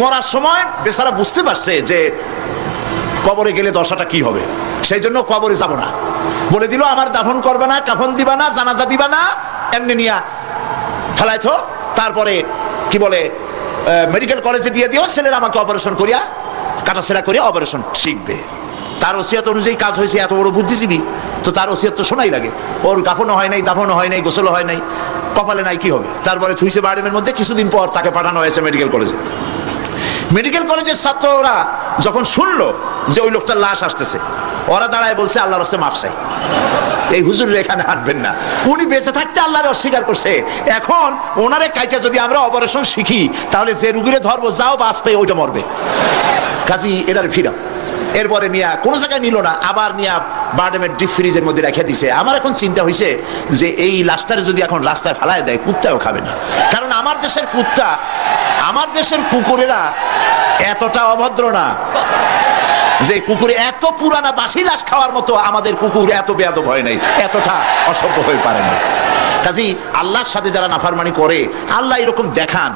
মরার সময় বেচারা বুঝতে পারছে যে কবরে গেলে দশাটা কি হবে, সেই জন্য কবরে যাব না বলে দিল। আমার দাফন করবে না, কাফন দিবা না, জানাজা দিবা না, এমনি নিয়া ফেলাইতো। তারপরে কি বলে মেডিকেল কলেজে দিয়ে দিও, ছেলেরা আমাকে অপারেশন করিয়া কাটাছেড়া করিয়া অপারেশন শিখবে। তার ওসিয়ত অনুযায়ী কাজ হয়েছে, এত বড় বুদ্ধিজীবী, তো তার ওসিয়ত তো শোনাই লাগে। ওর কাফনও হয় নাই, দাফনও হয় নাই, গোসলও হয় নাই, কপালে নাই, কি হবে? তারপরে থুইছে বাড়ির মধ্যে। কিছুদিন পর তাকে পাঠানো হয়েছে মেডিকেল কলেজে। মেডিকেল কলেজের ছাত্ররা যখন শুনলো যে ওই লোকটার লাশ আসতেছে, ওরা দাঁড়ায় বলছে আল্লাহর রাস্তায় মাফ চাই, এই হুজুরের এখানে আনবেন না। উনি বেঁচে থাকতে আল্লাহরে অস্বীকার করছে, এখন ওনারে কাইটা যদি আমরা অপারেশন শিখি তাহলে যে রুগীরে ধরবো যাও বাস পেয়ে ওইটা মরবে। কাজী এটার ফিরা। এরপরে নিয়া কোনো জায়গায় নিল না, আবার নিয়া বার্ডেমের ডিপ ফ্রিজের মধ্যে রেখে দিছে। আমার এখন চিন্তা হয়েছে যে এই লাশটারে যদি এখন রাস্তায় ফেলায় দেয়, কুত্তাও খাবে না। কারণ আমার দেশের কুত্তা, আমার দেশের কুকুরেরা এতটা অভদ্র না যে কুকুরে এত পুরানা বাসি লাশ খাওয়ার মতো আমাদের কুকুর এত বেয়াদব হয় নাই, এতটা অসভ্য হয়ে পারে না। কাজী আল্লাহর সাথে যারা নাফরমানি করে, আল্লাহ এরকম দেখান।